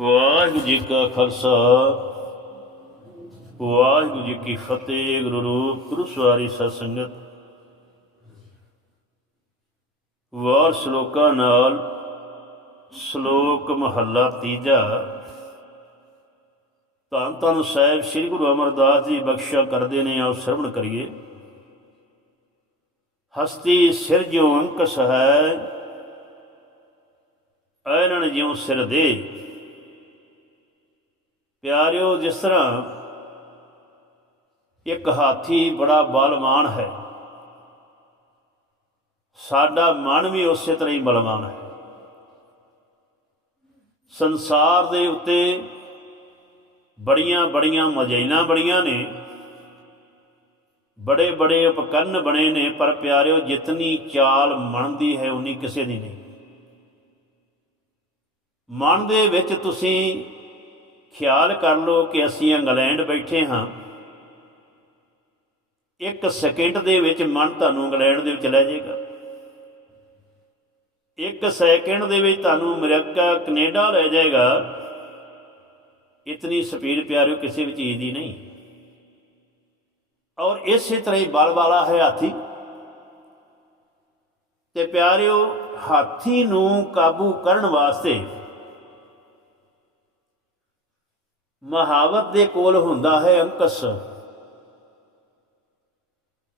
ਵਾਹਿਗੁਰੂ ਜੀ ਕਾ ਖਾਲਸਾ। ਵਾਹਿਗੁਰੂ ਜੀ ਕੀ ਫਤਿਹ, ਗੁਰੂ ਰੂਪ, ਗੁਰੂ ਸਵਾਰੀ ਸਤ ਸੰਗਤ। ਵਾਰ ਸ਼ਲੋਕਾਂ ਨਾਲ ਸ਼ਲੋਕ ਮਹੱਲਾ ਤੀਜਾ। ਧੰਨ ਧੰਨ ਸਾਹਿਬ ਸ੍ਰੀ ਗੁਰੂ ਅਮਰਦਾਸ ਜੀ ਬਖਸ਼ਿਆ ਕਰਦੇ ਨੇ, ਆਓ ਸਰਵਣ ਕਰੀਏ। ਹਸਤੀ ਸਿਰ ਜਿਉ ਅੰਕਸ ਹੈ, ਐਨਣ ਜਿਉ ਸਿਰ ਦੇ। ਪਿਆਰਿਓ, ਜਿਸ ਤਰ੍ਹਾਂ ਇੱਕ ਹਾਥੀ ਬੜਾ ਬਲਵਾਨ ਹੈ, ਸਾਡਾ ਮਨ ਵੀ ਉਸੇ ਤਰ੍ਹਾਂ ਹੀ ਬਲਵਾਨ ਹੈ। ਸੰਸਾਰ ਦੇ ਉੱਤੇ ਬੜੀਆਂ ਬੜੀਆਂ ਮਜੈਲਾਂ ਬੜੀਆਂ ਨੇ ਬੜੇ ਬੜੇ ਉਪਕਰਨ ਬਣੇ ਨੇ, ਪਰ ਪਿਆਰਿਓ, ਜਿਤਨੀ ਚਾਲ ਮਨ ਦੀ ਹੈ, ਉਨੀ ਕਿਸੇ ਦੀ ਨਹੀਂ। ਮਨ ਦੇ ਵਿੱਚ ਤੁਸੀਂ ਖਿਆਲ ਕਰ ਲਓ ਕਿ ਅਸੀਂ ਇੰਗਲੈਂਡ ਬੈਠੇ ਹਾਂ। ਇੱਕ ਸੈਕਿੰਡ ਦੇ ਵਿੱਚ ਮਨ ਤੁਹਾਨੂੰ ਇੰਗਲੈਂਡ ਦੇ ਵਿੱਚ ਲੈ ਜਾਏਗਾ। ਇੱਕ ਸੈਕਿੰਡ ਦੇ ਵਿੱਚ ਤੁਹਾਨੂੰ ਅਮਰੀਕਾ, ਕੈਨੇਡਾ ਲੈ ਜਾਏਗਾ। ਇਤਨੀ ਸਪੀਡ ਪਿਆਰਿਓ, ਕਿਸੇ ਵੀ ਚੀਜ਼ ਦੀ ਨਹੀਂ। ਔਰ ਇਸੇ ਤਰ੍ਹਾਂ ਹੀ ਬਲ ਵਾਲਾ ਹੈ ਹਾਥੀ। ਤੇ ਪਿਆਰਿਓ, ਹਾਥੀ ਨੂੰ ਕਾਬੂ ਕਰਨ ਵਾਸਤੇ ਮਹਾਵਤ ਦੇ ਕੋਲ ਹੁੰਦਾ ਹੈ ਅੰਕਸ।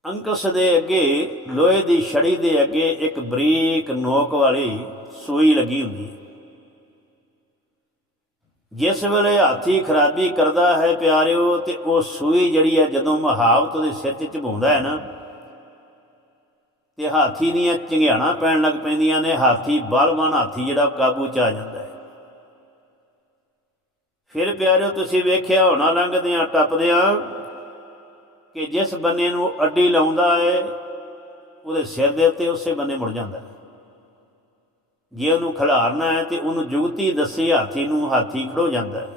ਅੰਕਸ ਦੇ ਅੱਗੇ, ਲੋਹੇ ਦੀ ਛੜੀ ਦੇ ਅੱਗੇ ਇੱਕ ਬਰੀਕ ਨੋਕ ਵਾਲੀ ਸੂਈ ਲੱਗੀ ਹੁੰਦੀ ਹੈ। ਜਿਸ ਵੇਲੇ ਹਾਥੀ ਖਰਾਬੀ ਕਰਦਾ ਹੈ ਪਿਆਰਿਓ, ਤੇ ਉਹ ਸੂਈ ਜਿਹੜੀ ਹੈ ਜਦੋਂ ਮਹਾਵਤ ਉਹਦੇ ਸਿਰ 'ਚ ਚਬਾਉਂਦਾ ਹੈ ਨਾ, ਤੇ ਹਾਥੀ ਦੀਆਂ ਚੰਗਿਆਣਾ ਪੈਣ ਲੱਗ ਪੈਂਦੀਆਂ ਨੇ, ਹਾਥੀ, ਬਲਵਾਨ ਹਾਥੀ ਜਿਹੜਾ ਕਾਬੂ 'ਚ ਆ ਜਾਂਦਾ ਫਿਰ ਪਿਆਰਿਓ, ਤੁਸੀਂ ਵੇਖਿਆ ਹੋਣਾ, ਲੰਘਦਿਆਂ ਟੱਪਦਿਆਂ ਕਿ ਜਿਸ ਬੰਨੇ ਨੂੰ ਅੱਡੀ ਲਾਉਂਦਾ ਹੈ ਉਹਦੇ ਸਿਰ ਦੇ ਉੱਤੇ ਉਸੇ ਬੰਨੇ ਮੁੜ ਜਾਂਦਾ ਹੈ। ਜੇ ਉਹਨੂੰ ਖਿਲਾਰਨਾ ਹੈ ਤੇ ਉਹਨੂੰ ਜੁਗਤੀ ਦੱਸੀ ਹਾਥੀ ਨੂੰ, ਹਾਥੀ ਖੜੋ ਜਾਂਦਾ ਹੈ।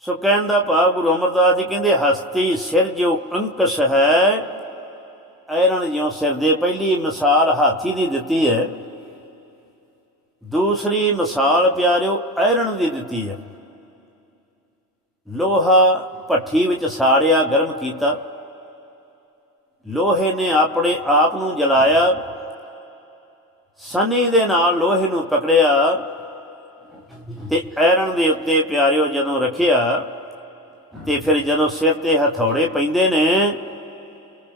ਸੋ ਕਹਿਣ ਦਾ ਭਾਵ ਗੁਰੂ ਅਮਰਦਾਸ ਜੀ ਕਹਿੰਦੇ, ਹਸਤੀ ਸਿਰ ਜੋ ਅੰਕਸ਼ ਹੈ ਐਰਨ ਜਿਉ ਸਿਰ ਦੇ। ਪਹਿਲੀ ਮਿਸਾਲ ਹਾਥੀ ਦੀ ਦਿੱਤੀ ਹੈ। ਦੂਸਰੀ ਮਿਸਾਲ ਪਿਆਰਿਓ, ਐਰਨ ਦੀ ਦਿੱਤੀ ਹੈ। ਲੋਹਾ ਭੱਠੀ ਵਿੱਚ ਸਾੜਿਆ, ਗਰਮ ਕੀਤਾ। ਲੋਹੇ ਨੇ ਆਪਣੇ ਆਪ ਨੂੰ ਜਲਾਇਆ। ਸਨੀ ਦੇ ਨਾਲ ਲੋਹੇ ਨੂੰ ਪਕੜਿਆ ਤੇ ਐਰਨ ਦੇ ਉੱਤੇ ਪਿਆਰਿਓ ਜਦੋਂ ਰੱਖਿਆ ਤੇ ਫਿਰ ਜਦੋਂ ਸਿਰ ਤੇ ਹਥੌੜੇ ਪੈਂਦੇ ਨੇ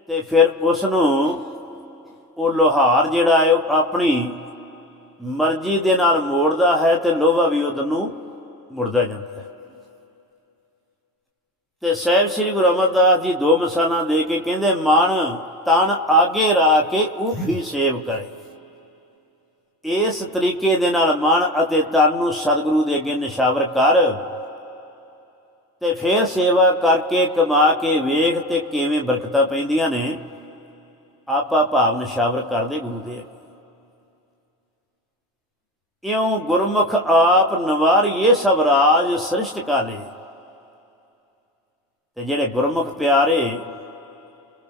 ਤੇ ਫਿਰ ਉਸ ਨੂੰ ਉਹ ਲੋਹਾਰ ਜਿਹੜਾ ਹੈ ਉਹ ਆਪਣੀ ਮਰਜ਼ੀ ਦੇ ਨਾਲ ਮੋੜਦਾ ਹੈ ਤੇ ਲੋਹਾ ਵੀ ਉਧਰ ਨੂੰ ਮੁੜਦਾ ਜਾਂਦਾ ਹੈ। ਤੇ ਸਹਿਬ ਸ੍ਰੀ ਗੁਰੂ ਅਮਰਦਾਸ ਜੀ ਦੋ ਮਿਸਾਲਾਂ ਦੇ ਕੇ ਕਹਿੰਦੇ ਮਨ ਤਨ ਆਗੇ ਰਾ ਕੇ ਉਫੀ ਸੇਵ ਕਰੇ। ਇਸ ਤਰੀਕੇ ਦੇ ਨਾਲ ਮਨ ਅਤੇ ਤਨ ਨੂੰ ਸਤਿਗੁਰੂ ਦੇ ਅੱਗੇ ਨਿਸ਼ਾਵਰ ਕਰ ਤੇ ਫਿਰ ਸੇਵਾ ਕਰਕੇ ਕਮਾ ਕੇ ਵੇਖ ਤੇ ਕਿਵੇਂ ਬਰਕਤਾਂ ਪੈਂਦੀਆਂ ਨੇ, ਆਪਾ ਭਾਵ ਨਿਸ਼ਾਵਰ ਕਰਦੇ ਗੁਰੂ ਦੇ ਇਉਂ ਗੁਰਮੁਖ ਆਪ ਨਵਾਰੀਏ ਸਭ ਰਾਜ ਸ੍ਰਿਸ਼ਟ ਕਾਲੇ। ਤੇ ਜਿਹੜੇ ਗੁਰਮੁਖ ਪਿਆਰੇ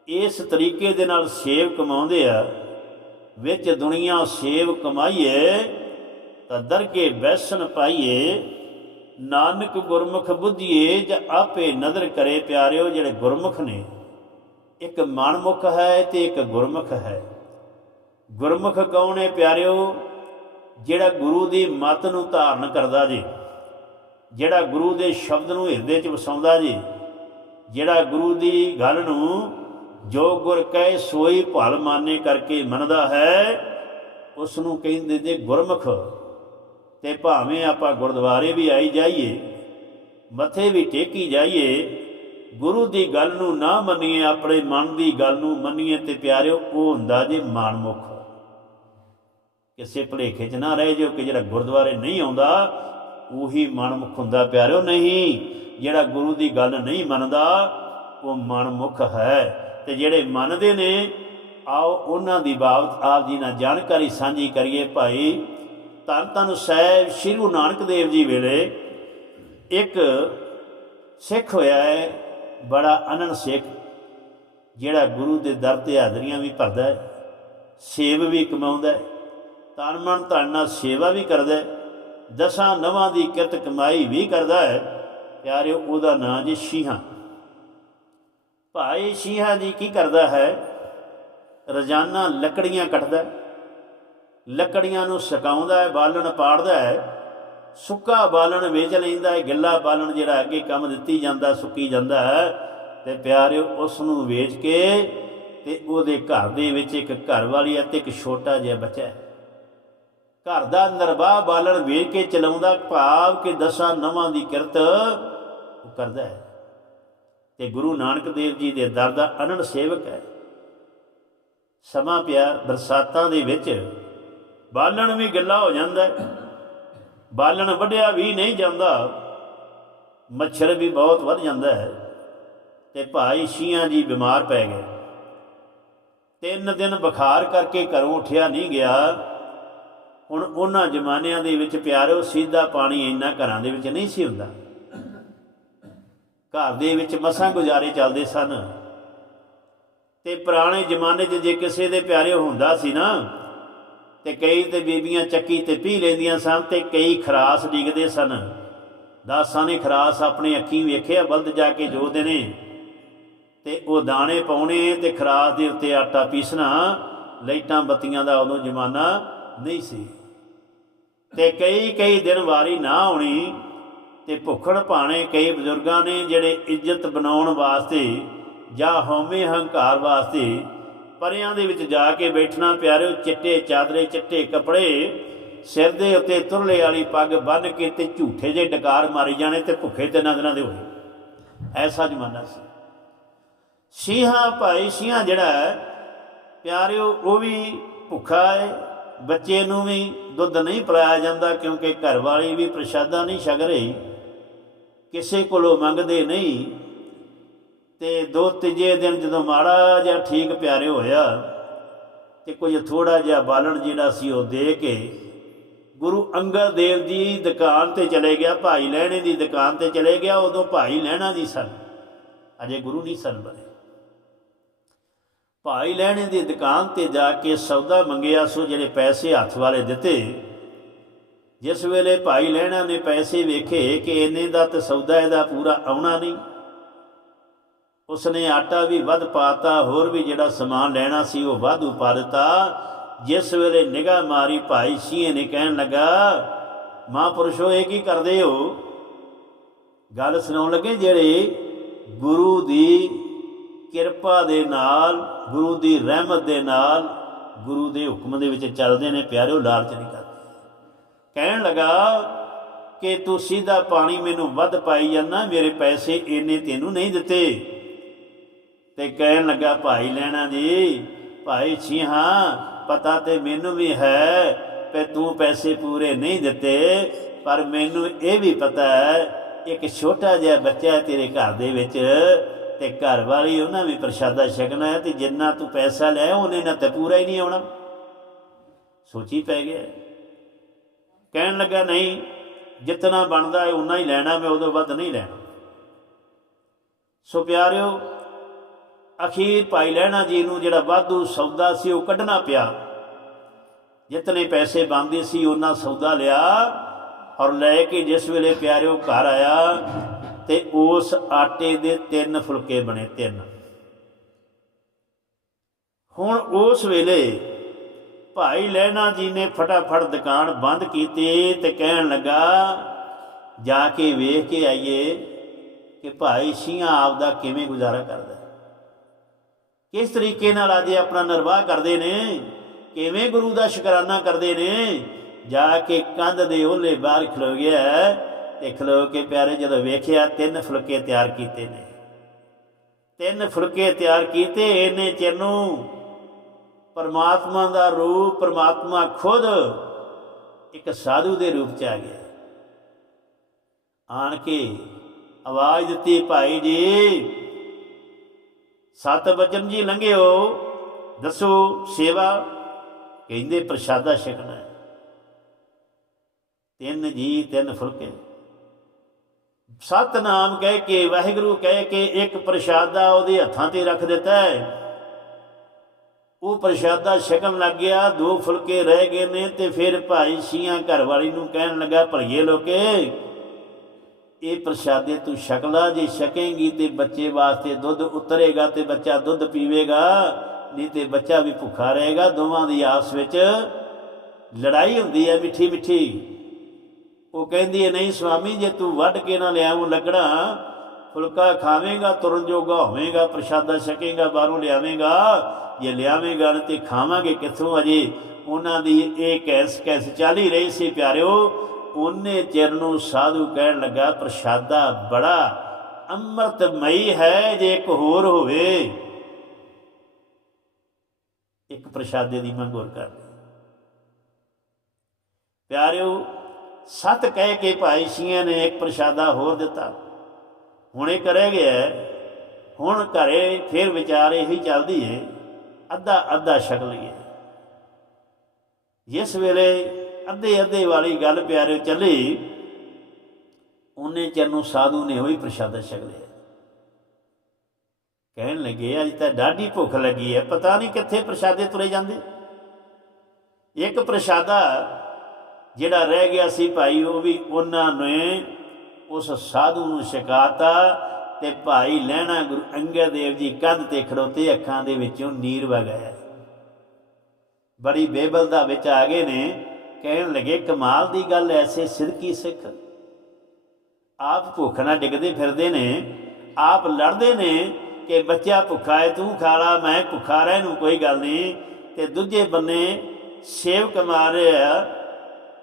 ਇਸ ਤਰੀਕੇ ਦੇ ਨਾਲ ਸੇਵ ਕਮਾਉਂਦੇ ਆ, ਵਿੱਚ ਦੁਨੀਆ ਸੇਵ ਕਮਾਈਏ, ਤਾਂ ਦਰਗੇ ਬੈਸਨ ਪਾਈਏ, ਨਾਨਕ ਗੁਰਮੁਖ ਬੁੱਧੀਏ, ਜ ਆਪੇ ਨਜ਼ਰ ਕਰੇ ਪਿਆਰਿਓ ਜਿਹੜੇ ਗੁਰਮੁਖ ਨੇ। ਇੱਕ ਮਨਮੁਖ ਹੈ ਤੇ ਇੱਕ ਗੁਰਮੁਖ ਹੈ। ਗੁਰਮੁਖ ਕੌਣ ਹੈ ਪਿਆਰਿਓ? ਜਿਹੜਾ ਗੁਰੂ ਦੀ ਮਤ ਨੂੰ ਧਾਰਨ ਕਰਦਾ ਜੀ, ਜਿਹੜਾ ਗੁਰੂ ਦੇ ਸ਼ਬਦ ਨੂੰ ਹਿਰਦੇ 'ਚ ਵਸਾਉਂਦਾ ਜੀ, ਜਿਹੜਾ ਗੁਰੂ ਦੀ ਗੱਲ ਨੂੰ ਜੋ ਗੁਰ ਕਹੇ ਸੋਈ ਭਲ ਮਾਨੇ ਕਰਕੇ ਮੰਨਦਾ ਹੈ ਉਸ ਨੂੰ ਕਹਿੰਦੇ ਜੇ ਗੁਰਮੁਖ ਤੇ ਭਾਵੇਂ ਆਪਾਂ ਗੁਰਦੁਆਰੇ ਵੀ ਆਈ ਜਾਈਏ, ਮੱਥੇ ਵੀ ਟੇਕੀ ਜਾਈਏ, ਗੁਰੂ ਦੀ ਗੱਲ ਨੂੰ ਨਾ ਮੰਨੀਏ, ਆਪਣੇ ਮਨ ਦੀ ਗੱਲ ਨੂੰ ਮੰਨੀਏ ਤੇ ਪਿਆਰਿਓ, ਉਹ ਹੁੰਦਾ ਜੇ ਮਾਨਮੁਖ ਕਿਸੇ ਭਲੇਖੇ 'ਚ ਨਾ ਰਹਿ ਜਿਓ ਕਿ ਜਿਹੜਾ ਗੁਰਦੁਆਰੇ ਨਹੀਂ ਆਉਂਦਾ, ਉਹੀ ਮਨਮੁਖ ਹੁੰਦਾ ਪਿਆਰਿਓ। ਨਹੀਂ, ਜਿਹੜਾ ਗੁਰੂ ਦੀ ਗੱਲ ਨਹੀਂ ਮੰਨਦਾ, ਉਹ ਮਨਮੁਖ ਹੈ। ਤੇ ਜਿਹੜੇ ਮੰਨਦੇ ਨੇ, ਆਓ ਉਹਨਾਂ ਦੀ ਬਾਬਤ ਆਪ ਜੀ ਨਾਲ ਜਾਣਕਾਰੀ ਸਾਂਝੀ ਕਰੀਏ ਭਾਈ। ਧੰਨ ਧੰਨ ਸਾਹਿਬ, ਸ੍ਰੀ ਗੁਰੂ ਨਾਨਕ ਦੇਵ ਜੀ ਵੇਲੇ ਇੱਕ ਸਿੱਖ ਹੋਇਆ ਹੈ, ਬੜਾ ਅਨਨ ਸਿੱਖ, ਜਿਹੜਾ ਗੁਰੂ ਦੇ ਦਰ ਤੇ ਹਾਜ਼ਰੀਆਂ ਵੀ ਭਰਦਾ ਹੈ, ਸੇਵ ਵੀ ਕਮਾਉਂਦਾ ਹੈ। ਤਨ ਮਨ ਧਨ ਨਾਲ ਸੇਵਾ ਵੀ ਕਰਦਾ ਹੈ, ਦਸਾਂ ਨਵਾਂ ਦੀ ਕਿਰਤ ਕਮਾਈ ਵੀ ਕਰਦਾ ਹੈ, ਪਿਆਰਿਓ, ਉਹਦਾ ਨਾਂ ਜੀ ਸ਼ੀਹਾ। ਭਾਈ ਸ਼ੀਹਾ ਜੀ ਕੀ ਕਰਦਾ ਹੈ? ਰੋਜ਼ਾਨਾ ਲੱਕੜੀਆਂ ਕੱਟਦਾ ਲੱਕੜੀਆਂ ਨੂੰ ਸੁਕਾਉਂਦਾ ਹੈ, ਬਾਲਣ ਪਾੜਦਾ ਹੈ, ਸੁੱਕਾ ਬਾਲਣ ਵੇਚ ਲੈਂਦਾ ਹੈ, ਗਿੱਲਾ ਬਾਲਣ ਜਿਹੜਾ ਅੱਗੇ ਕੰਮ ਦਿੱਤੀ ਜਾਂਦਾ, ਸੁੱਕੀ ਜਾਂਦਾ ਹੈ, ਤੇ ਪਿਆਰਿਓ, ਉਸ ਨੂੰ ਵੇਚ ਕੇ ਤੇ ਉਹਦੇ ਘਰ ਦੇ ਵਿੱਚ ਇੱਕ ਘਰ ਵਾਲੀ ਅਤੇ ਇੱਕ ਛੋਟਾ ਜਿਹਾ ਬੱਚਾ ਹੈ। ਘਰ ਦਾ ਨਰਬਾ ਬਾਲਣ ਵੇਖ ਕੇ ਚਲਾਉਂਦਾ, ਭਾਵ ਕਿ ਦਸਾਂ ਨਵਾਂ ਦੀ ਕਿਰਤ ਉਹ ਕਰਦਾ ਹੈ। ਤੇ ਗੁਰੂ ਨਾਨਕ ਦੇਵ ਜੀ ਦੇ ਦਰ ਦਾ ਅਨੰਦ ਸੇਵਕ ਹੈ। ਸਮਾਂ ਪਿਆ ਬਰਸਾਤਾਂ ਦੇ ਵਿੱਚ, ਬਾਲਣ ਵੀ ਗਿੱਲਾ ਹੋ ਜਾਂਦਾ ਬਾਲਣ ਵੱਢਿਆ ਵੀ ਨਹੀਂ ਜਾਂਦਾ, ਮੱਛਰ ਵੀ ਬਹੁਤ ਵੱਧ ਜਾਂਦਾ ਹੈ। ਤੇ ਭਾਈ ਸ਼ੀਆਂ ਜੀ ਬਿਮਾਰ ਪੈ ਗਏ। ਤਿੰਨ ਦਿਨ ਬੁਖਾਰ ਕਰਕੇ ਘਰੋਂ ਉੱਠਿਆ ਨਹੀਂ ਗਿਆ। ਹੁਣ ਉਹਨਾਂ ਜ਼ਮਾਨਿਆਂ ਦੇ ਵਿੱਚ ਪਿਆਰਿਓ ਸਿੱਧਾ ਪਾਣੀ ਇੰਨਾ ਘਰਾਂ ਦੇ ਵਿੱਚ ਨਹੀਂ ਸੀ ਹੁੰਦਾ। ਘਰ ਦੇ ਵਿੱਚ ਮਸਾਂ ਗੁਜ਼ਾਰੇ ਚੱਲਦੇ ਸਨ। ਤੇ ਪੁਰਾਣੇ ਜ਼ਮਾਨੇ 'ਚ ਜੇ ਕਿਸੇ ਦੇ ਪਿਆਰੇ ਹੁੰਦਾ ਸੀ ਨਾ, ਤੇ ਕਈ ਤੇ ਬੀਬੀਆਂ ਚੱਕੀ ਤੇ ਪੀ ਲੈਂਦੀਆਂ ਸਨ ਤੇ ਕਈ ਖਰਾਸ ਡਿੱਗਦੇ ਸਨ। ਦਾਸਾਂ ਨੇ ਖਰਾਸ ਆਪਣੀ ਅੱਖੀਂ ਵੇਖਿਆ, ਬਲਦ ਜਾ ਕੇ ਜੋਦੇ ਨੇ ਤੇ ਉਹ ਦਾਣੇ ਪਾਉਣੇ ਤੇ ਖਰਾਸ ਦੇ ਉੱਤੇ ਆਟਾ ਪੀਸਣਾ, ਲਾਈਟਾਂ ਬੱਤੀਆਂ ਦਾ ਉਦੋਂ ਜ਼ਮਾਨਾ ਨਹੀਂ ਸੀ। ਤੇ ਕਈ ਕਈ ਦਿਨ ਵਾਰੀ ਨਾ ਆਉਣੀ ਤੇ ਭੁੱਖੜ ਭਾਣੇ ਕਈ ਬਜ਼ੁਰਗਾਂ ਨੇ ਜਿਹੜੇ ਇੱਜ਼ਤ ਬਣਾਉਣ ਵਾਸਤੇ ਜਾਂ ਹਉਮੈ ਹੰਕਾਰ ਵਾਸਤੇ ਪਰਿਆਂ ਦੇ ਵਿੱਚ ਜਾ ਕੇ ਬੈਠਣਾ ਪਿਆਰਿਓ, ਚਿੱਟੇ ਚਾਦਰੇ, ਚਿੱਟੇ ਕੱਪੜੇ, ਸਿਰ ਦੇ ਉੱਤੇ ਤੁਰਲੇ ਵਾਲੀ ਪੱਗ ਬੰਨ ਕੇ ਤੇ ਝੂਠੇ ਜੇ ਡਕਾਰ ਮਾਰੀ ਜਾਣੇ ਤੇ ਭੁੱਖੇ ਤਿੰਨਾਂ ਦਿਨਾਂ ਦੇ ਹੋਏ। ਐਸਾ ਜ਼ਮਾਨਾ ਸੀ। ਸ਼ੀਹਾ ਭਾਈ, ਸ਼ੀਹਾ ਜਿਹੜਾ ਹੈ, ਪਿਆਰਿਓ, ਉਹ ਵੀ ਭੁੱਖਾ ਹੈ ਬੱਚੇ ਨੂੰ ਵੀ ਦੁੱਧ ਨਹੀਂ ਪਿਲਾਇਆ ਜਾਂਦਾ ਕਿਉਂਕਿ ਘਰ ਵਾਲੀ ਵੀ ਪ੍ਰਸ਼ਾਦਾ ਨਹੀਂ ਛਕ ਰਹੀ। ਕਿਸੇ ਕੋਲੋਂ ਮੰਗਦੇ ਨਹੀਂ। ਤੇ ਦੋ ਤੀਜੇ ਦਿਨ ਜਦੋਂ ਮਾੜਾ ਜਿਹਾ ਠੀਕ ਪਿਆਰੇ ਹੋਇਆ ਤੇ ਕੁਝ ਥੋੜਾ ਜਿਹਾ ਬਾਲਣ ਜਿਹੜਾ ਸੀ ਉਹ ਦੇ ਕੇ ਗੁਰੂ ਅੰਗਦ ਦੇਵ ਦੀ ਦੁਕਾਨ ਤੇ ਚਲੇ ਗਿਆ, ਭਾਈ ਲੈਣੇ ਦੀ ਦੁਕਾਨ ਤੇ ਚਲੇ ਗਿਆ, ਉਦੋਂ ਭਾਈ ਲੈਣਾ ਦੀ ਸਨ। ਅਜੇ ਗੁਰੂ ਨਹੀਂ ਸਨ ਬਣੇ। ਭਾਈ ਲੈਣੇ ਦੀ ਦੁਕਾਨ ਤੇ ਜਾ ਕੇ ਸੌਦਾ ਮੰਗਿਆ ਸੋ ਜਿਹੜੇ ਪੈਸੇ ਹੱਥ ਵਾਲੇ ਦਿੱਤੇ। ਜਿਸ ਵੇਲੇ ਭਾਈ ਲੈਣਾ ਨੇ ਪੈਸੇ ਵੇਖੇ ਕਿ ਇੰਨੇ ਦਾ ਤੇ ਸੌਦਾ ਇਹਦਾ ਪੂਰਾ ਆਉਣਾ ਨਹੀਂ। ਉਸਨੇ ਆਟਾ ਵੀ ਵੱਧ ਪਾਤਾ, ਹੋਰ ਵੀ ਜਿਹੜਾ ਸਮਾਨ ਲੈਣਾ ਸੀ ਉਹ ਵਾਧੂ ਪਾ ਦਿੱਤਾ। ਜਿਸ ਵੇਲੇ ਨਿਗਾਹ ਮਾਰੀ ਭਾਈ ਸੀਏ ਨੇ ਕਹਿਣ ਲੱਗਾ, ਮਹਾਂਪੁਰਸ਼ੋ ਇਹ ਕੀ ਕਰਦੇ ਹੋ? ਗੱਲ ਸੁਣਾਉਣ ਲੱਗੇ ਜਿਹੜੇ ਗੁਰੂ ਦੀ ਕਿਰਪਾ ਦੇ ਨਾਲ, ਗੁਰੂ ਦੀ ਰਹਿਮਤ ਦੇ ਨਾਲ, ਗੁਰੂ ਦੇ ਹੁਕਮ ਦੇ ਵਿੱਚ ਚੱਲਦੇ ਨੇ ਪਿਆਰਿਓ, ਲਾਲਚ ਨਹੀਂ ਕਰਦੇ। ਕਹਿਣ ਲੱਗਾ ਕਿ ਤੂੰ ਸਿੱਧਾ ਪਾਣੀ ਮੈਨੂੰ ਵੱਧ ਪਾਈ ਜਾਂਦਾ, ਮੇਰੇ ਪੈਸੇ ਇੰਨੇ ਤੈਨੂੰ ਨਹੀਂ ਦਿੱਤੇ। ਤੇ ਕਹਿਣ ਲੱਗਾ, ਭਾਈ ਲੈਣਾ ਜੀ, ਭਾਈ ਛੀਹਾ, ਪਤਾ ਤੇ ਮੈਨੂੰ ਵੀ ਹੈ ਕਿ ਤੂੰ ਪੈਸੇ ਪੂਰੇ ਨਹੀਂ ਦਿੱਤੇ, ਪਰ ਮੈਨੂੰ ਇਹ ਵੀ ਪਤਾ ਹੈ, ਇੱਕ ਛੋਟਾ ਜਿਹਾ ਬੱਚਾ ਤੇਰੇ ਘਰ ਦੇ ਵਿੱਚ ਤੇ ਘਰ ਵਾਲੀ ਉਹਨਾਂ ਵੀ ਪ੍ਰਸ਼ਾਦਾ ਛਕਣਾ ਹੈ ਤੇ ਜਿੰਨਾ ਤੂੰ ਪੈਸਾ ਲੈ ਉਹਨੇ ਨਾ ਤੇ ਪੂਰਾ ਹੀ ਨਹੀਂ ਆਉਣਾ। ਸੋਚੀ ਪੈ ਗਿਆ। ਕਹਿਣ ਲੱਗਾ, ਨਹੀਂ ਜਿੰਨਾ ਬਣਦਾ ਹੈ ਉਨਾ ਹੀ ਲੈਣਾ, ਮੈਂ ਉਦੋਂ ਵੱਧ ਨਹੀਂ ਲੈਣਾ। ਸੋ ਪਿਆਰਿਓ, ਅਖੀਰ ਭਾਈ ਲੈਣਾ ਜੀ ਨੂੰ ਜਿਹੜਾ ਵਾਧੂ ਸੌਦਾ ਸੀ ਉਹ ਕੱਢਣਾ ਪਿਆ। ਜਿਤਨੇ ਪੈਸੇ ਬੰਦੇ ਸੀ ਉਹਨਾਂ ਸੌਦਾ ਲਿਆ ਔਰ ਲੈ ਕੇ ਜਿਸ ਵੇਲੇ ਪਿਆਰਿਓ ਘਰ ਆਇਆ ਤੇ ਉਸ ਆਟੇ ਦੇ ਤਿੰਨ ਫੁਲਕੇ ਬਣੇ ਤਿੰਨ। ਹੁਣ ਉਸ ਵੇਲੇ ਭਾਈ ਲੈਣਾ ਜੀ ਨੇ ਫਟਾਫਟ ਦੁਕਾਨ ਬੰਦ ਕੀਤੀ ਤੇ ਕਹਿਣ ਲੱਗਾ, ਜਾ ਕੇ ਵੇਖ ਕੇ ਆਈਏ ਕਿ ਭਾਈ ਸ਼ੀਆਂ ਆਪਦਾ ਕਿਵੇਂ ਗੁਜ਼ਾਰਾ ਕਰਦਾ ਕਿਸ ਤਰੀਕੇ ਨਾਲ ਅੱਜ ਆਪਣਾ ਨਿਰਵਾਹ ਕਰਦੇ ਨੇ, ਕਿਵੇਂ ਗੁਰੂ ਦਾ ਸ਼ੁਕਰਾਨਾ ਕਰਦੇ ਨੇ, ਜਾ ਕੇ ਕੰਧ ਦੇ ਓਲੇ ਬਾਹਰ ਖਲੋ ਗਿਆ ਤੇ ਖਲੋ ਕੇ ਪਿਆਰੇ, ਜਦੋਂ ਵੇਖਿਆ ਤਿੰਨ ਫੁਲਕੇ ਤਿਆਰ ਕੀਤੇ ਨੇ। ਤਿੰਨ ਫੁਲਕੇ ਤਿਆਰ ਕੀਤੇ, ਇਹਨੇ ਚਿਰ ਨੂੰ ਪਰਮਾਤਮਾ ਦਾ ਰੂਪ, ਪਰਮਾਤਮਾ ਖੁਦ ਇੱਕ ਸਾਧੂ ਦੇ ਰੂਪ ਚ ਆ ਗਿਆ। ਆਣ ਕੇ ਆਵਾਜ਼ ਦਿੱਤੀ, ਭਾਈ ਜੀ, ਸਤ ਬਚਨ ਜੀ ਲੰਘਿਓ, ਦੱਸੋ ਸੇਵਾ? ਕਹਿੰਦੇ, ਪ੍ਰਸ਼ਾਦਾ ਛਕਣਾ ਤਿੰਨ ਜੀ, ਤਿੰਨ ਫੁਲਕੇ। ਸਤਨਾਮ ਕਹਿ ਕੇ, ਵਾਹਿਗੁਰੂ ਕਹਿ ਕੇ ਇੱਕ ਪ੍ਰਸ਼ਾਦਾ ਉਹਦੇ ਹੱਥਾਂ ਤੇ ਰੱਖ ਦਿੱਤਾ ਹੈ। ਉਹ ਪ੍ਰਸ਼ਾਦਾ ਛਕਣ ਲੱਗ ਗਿਆ, ਦੋ ਫੁਲਕੇ ਰਹਿ ਗਏ ਨੇ ਤੇ ਫਿਰ ਭਾਈ ਸੀਆਂ ਘਰ ਵਾਲੀ ਨੂੰ ਕਹਿਣ ਲੱਗਾ, ਭਲੀਏ ਲੋਕੇ, ਇਹ ਪ੍ਰਸ਼ਾਦੇ ਤੂੰ ਛਕਲਾ ਜੇ ਛਕੇਂਗੀ ਤੇ ਬੱਚੇ ਵਾਸਤੇ ਦੁੱਧ ਉਤਰੇਗਾ ਤੇ ਬੱਚਾ ਦੁੱਧ ਪੀਵੇਗਾ, ਨਹੀਂ ਤੇ ਬੱਚਾ ਵੀ ਭੁੱਖਾ ਰਹੇਗਾ, ਦੋਵਾਂ ਦੀ ਆਪਸ ਵਿੱਚ ਲੜਾਈ ਹੁੰਦੀ ਹੈ ਮਿੱਠੀ ਮਿੱਠੀ ਉਹ ਕਹਿੰਦੀ ਹੈ, ਨਹੀਂ ਸੁਆਮੀ ਜੇ ਤੂੰ ਵੱਢ ਕੇ ਨਾ ਲਿਆਉਂ ਲੱਗਣਾ ਫੁਲਕਾ ਖਾਵੇਂਗਾ, ਤੁਰਨ ਜੋਗਾ ਹੋਵੇਂਗਾ, ਪ੍ਰਸ਼ਾਦਾ ਛਕੇਗਾ, ਬਾਹਰੋਂ ਲਿਆਵੇਂਗਾ, ਜੇ ਲਿਆਵੇਂਗਾ ਤੇ ਖਾਵਾਂਗੇ ਕਿੱਥੋਂ ਅਜੇ? ਉਹਨਾਂ ਦੀ ਇਹ ਕੈਸ ਕੈਸ ਚੱਲ ਹੀ ਰਹੀ ਸੀ, ਪਿਆਰਿਓ। ਉਹਨੇ ਚਿਰ ਨੂੰ ਸਾਧੂ ਕਹਿਣ ਲੱਗਾ, ਪ੍ਰਸ਼ਾਦਾ ਬੜਾ ਅੰਮ੍ਰਿਤਮਈ ਹੈ, ਜੇ ਇੱਕ ਹੋਰ ਹੋਵੇ। ਇੱਕ ਪ੍ਰਸ਼ਾਦੇ ਦੀ ਮੰਗ ਹੋਰ ਕਰ ਪਿਆਰਿਓ ਸਤ ਕਹਿ ਕੇ ਭਾਈ ਸਿੰਘਾਂ ਨੇ ਇੱਕ ਪ੍ਰਸ਼ਾਦਾ ਹੋਰ ਦਿੱਤਾ। ਹੁਣ ਇਹ ਕਰੇ ਗਿਆ ਹੁਣ ਘਰੇ ਫਿਰ ਵਿਚਾਰ ਇਹੀ ਚੱਲਦੀ ਏ, ਅੱਧਾ ਅੱਧਾ ਛਕ ਲਈਏ ਜਿਸ ਵੇਲੇ ਅੱਧੇ ਅੱਧੇ ਵਾਲੀ ਗੱਲ ਪਿਆਰੇ ਚੱਲੀ, ਉਹਨੇ ਚਿਰ ਨੂੰ ਸਾਧੂ ਨੇ ਹੋਈ ਪ੍ਰਸ਼ਾਦਾ ਛਕ ਲਿਆ। ਕਹਿਣ ਲੱਗੇ, ਅੱਜ ਤਾਂ ਡਾਢੀ ਭੁੱਖ ਲੱਗੀ ਹੈ, ਪਤਾ ਨਹੀਂ ਕਿੱਥੇ ਪ੍ਰਸ਼ਾਦੇ ਤੁਰੇ ਜਾਂਦੇ। ਇੱਕ ਪ੍ਰਸ਼ਾਦਾ ਜਿਹੜਾ ਰਹਿ ਗਿਆ ਸੀ ਭਾਈ, ਉਹ ਵੀ ਉਹਨਾਂ ਨੇ ਉਸ ਸਾਧੂ ਨੂੰ ਸ਼ਿਕਾਤਾ ਤੇ ਭਾਈ ਲੈਣਾ ਗੁਰੂ ਅੰਗਦ ਦੇਵ ਜੀ ਕੰਧ ਤੇ ਖੜੋਤੇ ਅੱਖਾਂ ਦੇ ਵਿੱਚੋਂ ਨੀਰ ਵਗਾਇਆ ਬੜੀ ਬੇਬਲਦਾ ਵਿੱਚ ਆ ਗਏ ਨੇ। ਕਹਿਣ ਲੱਗੇ, ਕਮਾਲ ਦੀ ਗੱਲ ਐਸੇ ਸਿਰਕੀ ਸਿੱਖ। ਆਪ ਭੁੱਖ ਨਾਲ ਡਿੱਗਦੇ ਫਿਰਦੇ ਨੇ। ਆਪ ਲੜਦੇ ਨੇ ਕਿ ਬੱਚਾ ਭੁੱਖਾ ਹੈ ਤੂੰ ਖਾ ਲਾ, ਮੈਂ ਭੁੱਖਾ ਰਹਿ ਨੂੰ ਕੋਈ ਗੱਲ ਨਹੀਂ। ਤੇ ਦੂਜੇ ਬੰਨੇ ਸੇਵ ਕਮਾ ਰਿਹਾ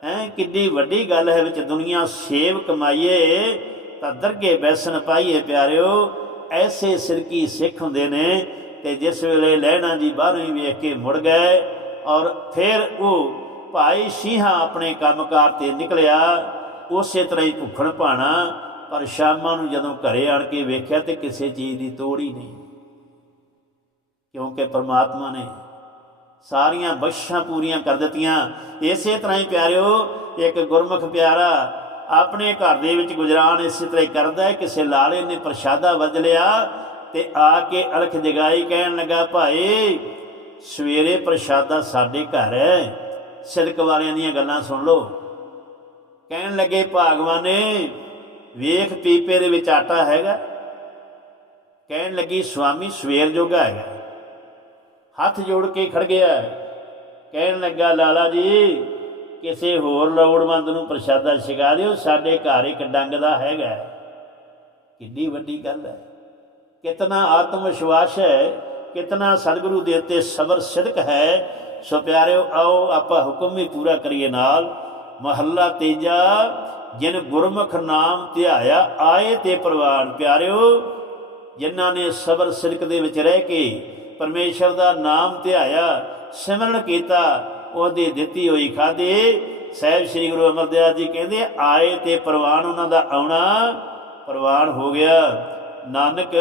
ਹੈ, ਕਿੱਡੀ ਵੱਡੀ ਗੱਲ ਹੈ ਵਿੱਚ ਦੁਨੀਆ ਸੇਵ ਕਮਾਈਏ, ਤਾਂ ਦਰਗੇ ਬੈਸਣ ਪਾਈਏ ਪਿਆਰਿਓ, ਐਸੇ ਸਿਰਕੀ ਸਿੱਖ ਹੁੰਦੇ ਨੇ, ਤੇ ਜਿਸ ਵੇਲੇ ਲੈਣਾ ਜੀ ਬਾਹਰੋਂ ਹੀ ਵੇਖ ਕੇ ਮੁੜ ਗਏ, ਔਰ ਫਿਰ ਉਹ ਭਾਈ ਸ਼ੀਹਾ ਆਪਣੇ ਕੰਮਕਾਰ ਤੇ ਨਿਕਲਿਆ, ਉਸੇ ਤਰ੍ਹਾਂ ਹੀ ਭੁੱਖਣ ਭਾਣਾ, ਪਰ ਸ਼ਾਮਾਂ ਨੂੰ ਜਦੋਂ ਘਰੇ ਆਣ ਕੇ ਵੇਖਿਆ ਤੇ ਕਿਸੇ ਚੀਜ਼ ਦੀ ਤੋੜ ਹੀ ਨਹੀਂ। ਕਿਉਂਕਿ ਪਰਮਾਤਮਾ ਨੇ ਸਾਰੀਆਂ ਬਖਸ਼ਾਂ ਪੂਰੀਆਂ ਕਰ ਦਿੱਤੀਆਂ। ਇਸੇ ਤਰ੍ਹਾਂ ਹੀ ਪਿਆਰਿਓ, ਇੱਕ ਗੁਰਮੁਖ ਪਿਆਰਾ ਆਪਣੇ ਘਰ ਦੇ ਵਿੱਚ ਗੁਜਰਾਨ ਇਸੇ ਤਰ੍ਹਾਂ ਹੀ ਕਰਦਾ ਹੈ, ਕਿਸੇ ਲਾਲੇ ਨੇ ਪ੍ਰਸ਼ਾਦਾ ਵਜ ਲਿਆ ਤੇ ਆ ਕੇ ਅਲਖ ਜਗਾਈ ਕਹਿਣ ਲੱਗਾ, ਭਾਈ, ਸਵੇਰੇ ਪ੍ਰਸ਼ਾਦਾ ਸਾਡੇ ਘਰ ਹੈ। ਸਿਲਕ ਵਾਲਿਆਂ ਦੀਆਂ ਗੱਲਾਂ ਸੁਣ ਲਓ। ਕਹਿਣ ਲੱਗੇ ਭਾਗਵਾਨੇ, ਵੇਖ ਪੀਪੇ ਦੇ ਵਿੱਚ ਆਟਾ ਹੈਗਾ। ਕਹਿਣ ਲੱਗੀ, ਸੁਆਮੀ, ਸਵੇਰ ਜੋਗਾ ਹੈਗਾ। ਹੱਥ ਜੋੜ ਕੇ ਖੜ ਗਿਆ ਕਹਿਣ ਲੱਗਾ, ਲਾਲਾ ਜੀ, ਕਿਸੇ ਹੋਰ ਲੋੜਵੰਦ ਨੂੰ ਪ੍ਰਸ਼ਾਦਾ ਛਕਾ ਦਿਓ, ਸਾਡੇ ਘਰ ਇੱਕ ਡੰਗ ਦਾ ਹੈਗਾ ਕਿੰਨੀ ਵੱਡੀ ਗੱਲ ਹੈ। ਕਿਤਨਾ ਆਤਮ ਵਿਸ਼ਵਾਸ ਹੈ, ਕਿਤਨਾ ਸਤਿਗੁਰੂ ਦੇ ਉੱਤੇ ਸਬਰ ਸਿਦਕ ਹੈ। ਸੋ ਪਿਆਰਿਓ, ਆਓ ਆਪਾਂ ਹੁਕਮ ਵੀ ਪੂਰਾ ਕਰੀਏ ਨਾਲ। ਮਹੱਲਾ ਤੇਜਾ, ਜਿਨ ਗੁਰਮੁਖ ਨਾਮ ਧਿਆਇਆ, ਆਏ ਤੇ ਪ੍ਰਵਾਨ। ਪਿਆਰਿਓ, ਜਿਨ੍ਹਾਂ ਨੇ ਸਬਰ ਸਿਦਕ ਦੇ ਵਿੱਚ ਰਹਿ ਕੇ ਪਰਮੇਸ਼ਰ ਦਾ ਨਾਮ ਧਿਆਇਆ, ਸਿਮਰਨ ਕੀਤਾ, ਉਹਦੀ ਦਿੱਤੀ ਹੋਈ ਖਾਦੇ। ਸਹਿਬ ਸ੍ਰੀ ਗੁਰੂ ਅਮਰਦੇਵ ਜੀ ਕਹਿੰਦੇ, ਆਏ ਤੇ ਪ੍ਰਵਾਨ ਉਹਨਾਂ ਦਾ ਆਉਣਾ, ਪ੍ਰਵਾਨ ਹੋ ਗਿਆ। ਨਾਨਕ,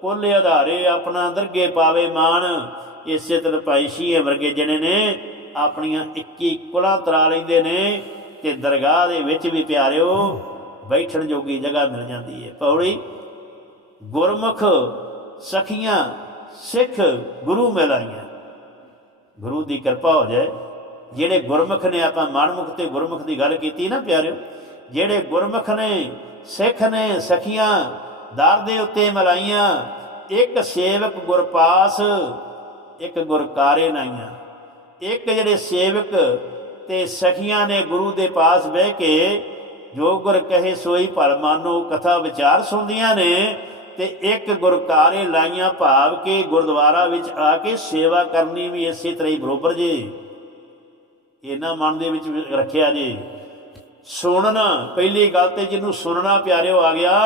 ਕੁੱਲ ਆਧਾਰੇ ਆਪਣਾ ਦਰਗੇ ਪਾਵੇ ਮਾਨ ਇਸੇ ਤਰ੍ਹਾਂ ਭਾਈ ਸ਼ੀਏ ਵਰਗੇ ਜਣੇ ਨੇ, ਆਪਣੀਆਂ 21 ਕੁਲਾਂ ਤਰਾ ਲੈਂਦੇ ਨੇ ਤੇ ਦਰਗਾਹ ਦੇ ਵਿੱਚ ਵੀ ਪਿਆਰਿਓ, ਬੈਠਣ ਜੋਗੀ ਜਗ੍ਹਾ ਮਿਲ ਜਾਂਦੀ ਹੈ। ਪੌੜੀ, ਗੁਰਮੁਖ ਸਖੀਆਂ ਸਿੱਖ ਗੁਰੂ ਮਿਲਾਈਆਂ। ਗੁਰੂ ਦੀ ਕਿਰਪਾ ਹੋ ਜਾਏ। ਜਿਹੜੇ ਗੁਰਮੁਖ ਨੇ ਆਪਾਂ ਮਨਮੁਖ ਤੇ ਗੁਰਮੁਖ ਦੀ ਗੱਲ ਕੀਤੀ ਨਾ ਪਿਆਰਿਓ, ਜਿਹੜੇ ਗੁਰਮੁਖ ਨੇ, ਸਿੱਖ ਨੇ, ਸਖੀਆਂ ਦਰ ਦੇ ਉੱਤੇ ਮਲਾਈਆਂ, ਇੱਕ ਸੇਵਕ ਗੁਰਪਾਸ, ਇੱਕ ਗੁਰਕਾਰੇ ਨਾਈਆਂ। ਇੱਕ ਜਿਹੜੇ ਸੇਵਕ ਤੇ ਸਖੀਆਂ ਨੇ ਗੁਰੂ ਦੇ ਪਾਸ ਬਹਿ ਕੇ ਜੋ ਗੁਰ ਕਹੇ ਸੋਈ ਭਲ ਮਾਨੋ ਕਥਾ ਵਿਚਾਰ ਸੁਣਦੀਆਂ ਨੇ ਤੇ ਇੱਕ ਗੁਰਕਾਰੇ ਲਾਈਆਂ ਭਾਵ ਕੇ ਗੁਰਦੁਆਰਾ ਵਿੱਚ ਆ ਕੇ ਸੇਵਾ ਕਰਨੀ ਵੀ ਇਸੇ ਤਰ੍ਹਾਂ ਹੀ ਬਰੋਬਰ ਜੇ। ਇਹਨਾਂ ਮਨ ਦੇ ਵਿੱਚ ਰੱਖਿਆ ਜੇ। ਸੁਣਨਾ, ਪਹਿਲੀ ਗੱਲ ਤੇ ਜਿਹਨੂੰ ਸੁਣਨਾ ਪਿਆਰਿਓ ਆ ਗਿਆ,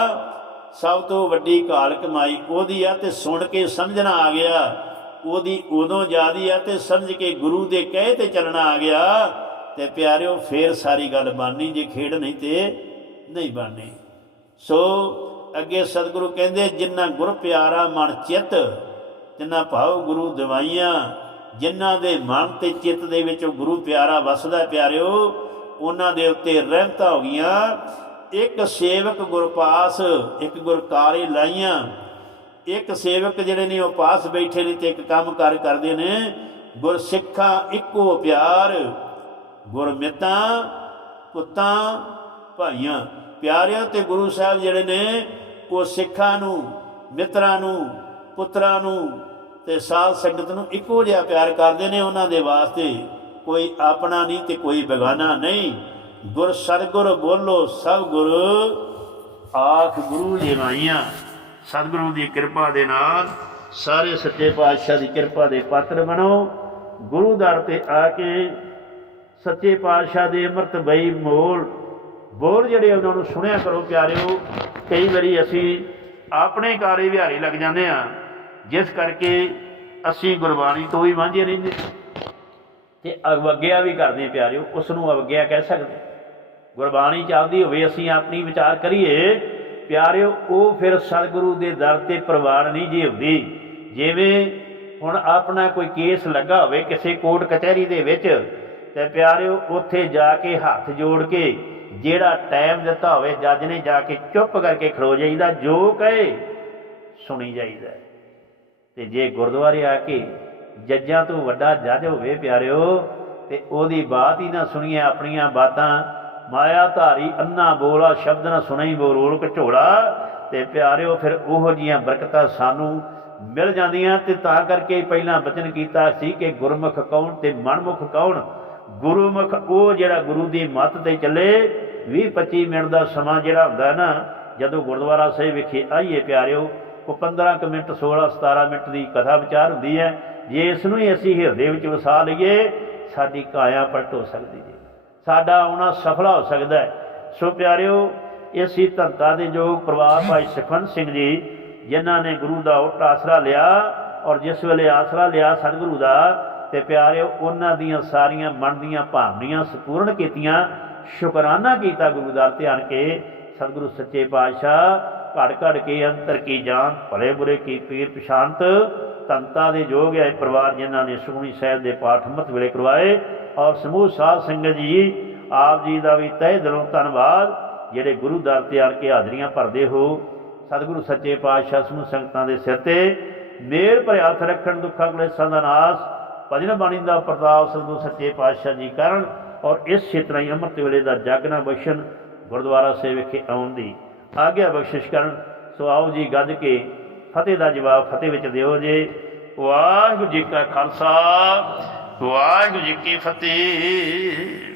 ਸਭ ਤੋਂ ਵੱਡੀ ਕਾਲ ਕਮਾਈ ਉਹਦੀ ਆ ਤੇ ਸੁਣ ਕੇ ਸਮਝਣਾ ਆ ਗਿਆ। ਉਹਦੀ ਉਦੋਂ ਜਿਆਦੀ ਆ ਤੇ ਸਮਝ ਕੇ ਗੁਰੂ ਦੇ ਕਹੇ ਤੇ ਚੱਲਣਾ ਆ ਗਿਆ। ਤੇ ਪਿਆਰਿਓ, ਫੇਰ ਸਾਰੀ ਗੱਲ ਬਾਨੀ ਜੇ ਖੇਡ ਨਹੀਂ ਤੇ ਨਹੀਂ ਬਾਨੀ ਸੋ ਅੱਗੇ ਸਤਿਗੁਰੂ ਕਹਿੰਦੇ, ਜਿੰਨਾ ਗੁਰ ਪਿਆਰਾ ਮਨ ਚਿੱਤ ਜਿੰਨਾ ਭਾਵ ਗੁਰੂ ਦਿਵਾਈਆਂ। ਜਿਨ੍ਹਾਂ ਦੇ ਮਨ ਤੇ ਚਿੱਤ ਦੇ ਵਿੱਚ ਉਹ ਗੁਰੂ ਪਿਆਰਾ ਵਸਦਾ ਪਿਆਰਿਓ, ਉਹਨਾਂ ਦੇ ਉੱਤੇ ਰਹਿਮਤਾਂ ਹੋ ਗਈਆਂ। ਇੱਕ ਸੇਵਕ ਗੁਰਪਾਸ, ਇੱਕ ਗੁਰਕਾਰੀ ਲਾਈਆਂ। ਇੱਕ ਸੇਵਕ ਜਿਹੜੇ ਨੇ ਉਹ ਪਾਸ ਬੈਠੇ ਨੇ ਤੇ ਇੱਕ ਕੰਮ ਕਾਰ ਕਰਦੇ ਨੇ। ਗੁਰਸਿੱਖਾਂ ਇੱਕੋ ਪਿਆਰ ਗੁਰਮਿੱਤਾਂ ਪੁੱਤਾਂ, ਭਾਈਆਂ। ਪਿਆਰਿਆਂ ਤੇ ਗੁਰੂ ਸਾਹਿਬ ਜਿਹੜੇ ਨੇ ਉਹ ਸਿੱਖਾਂ ਨੂੰ, ਮਿੱਤਰਾਂ ਨੂੰ, ਪੁੱਤਰਾਂ ਨੂੰ ਤੇ ਸਾਧ ਸੰਗਤ ਨੂੰ ਇੱਕੋ ਜਿਹਾ ਪਿਆਰ ਕਰਦੇ ਨੇ ਉਹਨਾਂ ਦੇ ਵਾਸਤੇ। ਕੋਈ ਆਪਣਾ ਨਹੀਂ ਤੇ ਕੋਈ ਬੇਗਾਨਾ ਨਹੀਂ। ਗੁਰ ਸਤਿਗੁਰ ਬੋਲੋ ਸਭ ਗੁਰ ਆਖ ਗੁਰੂ ਜੀਵਾਈਆਂ। ਸਤਿਗੁਰੂ ਦੀ ਕਿਰਪਾ ਦੇ ਨਾਲ ਸਾਰੇ ਸੱਚੇ ਪਾਤਸ਼ਾਹ ਦੀ ਕਿਰਪਾ ਦੇ ਪਾਤਰ ਬਣੋ। ਗੁਰੂ ਦਰ ਤੇ ਆ ਕੇ ਸੱਚੇ ਪਾਤਸ਼ਾਹ ਦੇ ਅੰਮ੍ਰਿਤ ਬਈ ਮੋਲ ਬੋਲ ਜਿਹੜੇ ਉਹਨਾਂ ਨੂੰ ਸੁਣਿਆ ਕਰੋ ਪਿਆਰਿਓ। ਕਈ ਵਾਰੀ ਅਸੀਂ ਆਪਣੇ ਕਾਰੇ ਵਿਹਾਰੇ ਲੱਗ ਜਾਂਦੇ ਆ ਜਿਸ ਕਰਕੇ ਅਸੀਂ ਗੁਰਬਾਣੀ ਤੋਂ ਵੀ ਵਾਂਝੇ ਰਹਿੰਦੇ ਤੇ ਅਵਗਿਆ ਵੀ ਕਰਦੇ ਆ ਪਿਆਰਿਓ ਉਸ ਨੂੰ ਅਵਗਿਆ ਕਹਿ ਸਕਦੇ ਗੁਰਬਾਣੀ ਚੱਲਦੀ ਹੋਵੇ ਅਸੀਂ ਆਪਣੀ ਵਿਚਾਰ ਕਰੀਏ, ਪਿਆਰਿਓ, ਉਹ ਫਿਰ ਸਤਿਗੁਰੂ ਦੇ ਦਰ ਤੇ ਪ੍ਰਵਾਨ ਨਹੀਂ ਜੀ ਹੁੰਦੀ। ਜਿਵੇਂ ਹੁਣ ਆਪਣਾ ਕੋਈ ਕੇਸ ਲੱਗਾ ਹੋਵੇ ਕਿਸੇ ਕੋਰਟ ਕਚਹਿਰੀ ਦੇ ਵਿੱਚ, ਤੇ ਪਿਆਰਿਓ, ਉੱਥੇ ਜਾ ਕੇ ਹੱਥ ਜੋੜ ਕੇ ਜਿਹੜਾ ਟਾਈਮ ਦਿੱਤਾ ਹੋਵੇ, ਜੱਜ ਨੇ ਜਾ ਕੇ ਚੁੱਪ ਕਰਕੇ ਖਲੋ ਜਾਈਦਾ, ਜੋ ਕਹੇ ਸੁਣੀ ਜਾਈਦਾ ਹੈ। ਤੇ ਜੇ ਗੁਰਦੁਆਰੇ ਆ ਕੇ ਜੱਜਾਂ ਤੋਂ ਵੱਡਾ ਜੱਜ ਹੋਵੇ ਪਿਆਰਿਓ, ਤੇ ਉਹਦੀ ਬਾਤ ਹੀ ਨਾ ਸੁਣੀਏ, ਆਪਣੀਆਂ ਬਾਤਾਂ ਮਾਇਆ ਧਾਰੀ ਅੰਨਾ ਬੋਲਾ ਸ਼ਬਦ ਨਾ ਸੁਣਈ ਬੋਲ ਘਝੋਲਾ ਤੇ ਪਿਆਰਿਓ ਫਿਰ ਉਹੋ ਜੀਆਂ ਬਰਕਤਾਂ ਸਾਨੂੰ ਮਿਲ ਜਾਂਦੀਆਂ, ਤੇ ਤਾਂ ਕਰਕੇ ਪਹਿਲਾਂ ਬਚਨ ਕੀਤਾ ਸੀ ਕਿ ਗੁਰਮੁਖ ਕੌਣ ਤੇ ਮਨਮੁਖ ਕੌਣ ਗੁਰਮੁਖ ਉਹ ਜਿਹੜਾ ਗੁਰੂ ਦੀ ਮੱਤ ਤੇ ਚੱਲੇ 20 25 ਮਿੰਟ ਦਾ ਸਮਾਂ ਜਿਹੜਾ ਹੁੰਦਾ ਨਾ, ਜਦੋਂ ਗੁਰਦੁਆਰਾ ਸਾਹਿਬ ਵਿਖੇ ਆਈਏ ਪਿਆਰਿਓ, ਉਹ 15 ਕੁ ਮਿੰਟ 16 17 ਮਿੰਟ ਦੀ ਕਥਾ ਵਿਚਾਰ ਹੁੰਦੀ ਹੈ। ਜੇ ਇਸ ਨੂੰ ਹੀ ਅਸੀਂ ਹਿਰਦੇ ਵਿੱਚ ਵਸਾ ਲਈਏ, ਸਾਡੀ ਕਾਇਆ ਪਲਟ ਹੋ ਸਕਦੀ ਹੈ। ਸਾਡਾ ਆਉਣਾ ਸਫਲਾ ਹੋ ਸਕਦਾ ਹੈ। ਸੋ ਪਿਆਰਿਓ, ਇਸੀ ਧੰਤਾ ਦੇ ਜੋ ਪਰਿਵਾਰ ਭਾਈ ਸੁਖਵੰਤ ਸਿੰਘ ਜੀ, ਜਿਨ੍ਹਾਂ ਨੇ ਗੁਰੂ ਦਾ ਓਟ ਆਸਰਾ ਲਿਆ ਔਰ ਜਿਸ ਵੇਲੇ ਆਸਰਾ ਲਿਆ ਸਤਿਗੁਰੂ ਦਾ ਤੇ ਪਿਆਰਿਓ, ਉਹਨਾਂ ਦੀਆਂ ਸਾਰੀਆਂ ਮਨ ਦੀਆਂ ਭਾਵਨੀਆਂ ਸਪੂਰਨ ਕੀਤੀਆਂ। ਸ਼ੁਕਰਾਨਾ ਕੀਤਾ ਗੁਰੂ ਦਰ ਧਿਆਨ ਕੇ, ਸਤਿਗੁਰੂ ਸੱਚੇ ਪਾਤਸ਼ਾਹ ਘੜ ਘੜ ਕੇ ਅੰਤਰ ਕੀ ਜਾਨ, ਭਲੇ ਬੁਰੇ ਕੀ ਪੀਰ ਪਛਾਨਤ ਤੰਤਾ ਦੇ ਜੋਗ ਹੈ ਪਰਿਵਾਰ ਜਿਨ੍ਹਾਂ ਨੇ ਸੁਖਮਨੀ ਸਾਹਿਬ ਦੇ ਪਾਠ ਅੰਮ੍ਰਿਤ ਵੇਲੇ ਕਰਵਾਏ। ਔਰ ਸਮੂਹ ਸਾਧ ਸੰਗਤ ਜੀ, ਆਪ ਜੀ ਦਾ ਵੀ ਤਹਿ ਦਿਲੋਂ ਧੰਨਵਾਦ, ਜਿਹੜੇ ਗੁਰੂ ਦਰ ਤੇ ਆਣ ਕੇ ਹਾਜ਼ਰੀਆਂ ਭਰਦੇ ਹੋ। ਸਤਿਗੁਰੂ ਸੱਚੇ ਪਾਤਸ਼ਾਹ ਸਮੂਹ ਸੰਗਤਾਂ ਦੇ ਸਿਰ ਤੇ ਮੇਰ ਭਰਿਆ ਹੱਥ ਰੱਖਣ ਦੁੱਖਾਂ ਕਲੇਸ਼ਾਂ ਦਾ ਨਾਸ ਭਜਨ ਬਾਣੀ ਦਾ ਪ੍ਰਤਾਪ ਸਤਿਗੁਰੂ ਸੱਚੇ ਪਾਤਸ਼ਾਹ ਜੀ ਕਰਨ ਔਰ ਇਸ ਛੇਤਰਾਂ ਹੀ ਅੰਮ੍ਰਿਤ ਵੇਲੇ ਦਾ ਜਾਗਣਾ ਬਖਸ਼ਣ, ਗੁਰਦੁਆਰਾ ਸਾਹਿਬ ਵਿਖੇ ਆਉਣ ਦੀ ਆਗਿਆ ਬਖਸ਼ਿਸ਼ ਕਰਨ। ਸੋ ਆਓ ਜੀ ਗੱਜ ਕੇ ਫਤਿਹ ਦਾ ਜਵਾਬ ਫਤਿਹ ਵਿੱਚ ਦਿਓ ਜੇ। ਵਾਹਿਗੁਰੂ ਜੀ ਕਾ ਖਾਲਸਾ, ਵਾਹਿਗੁਰੂ ਜੀ ਕੀ ਫਤਿਹ।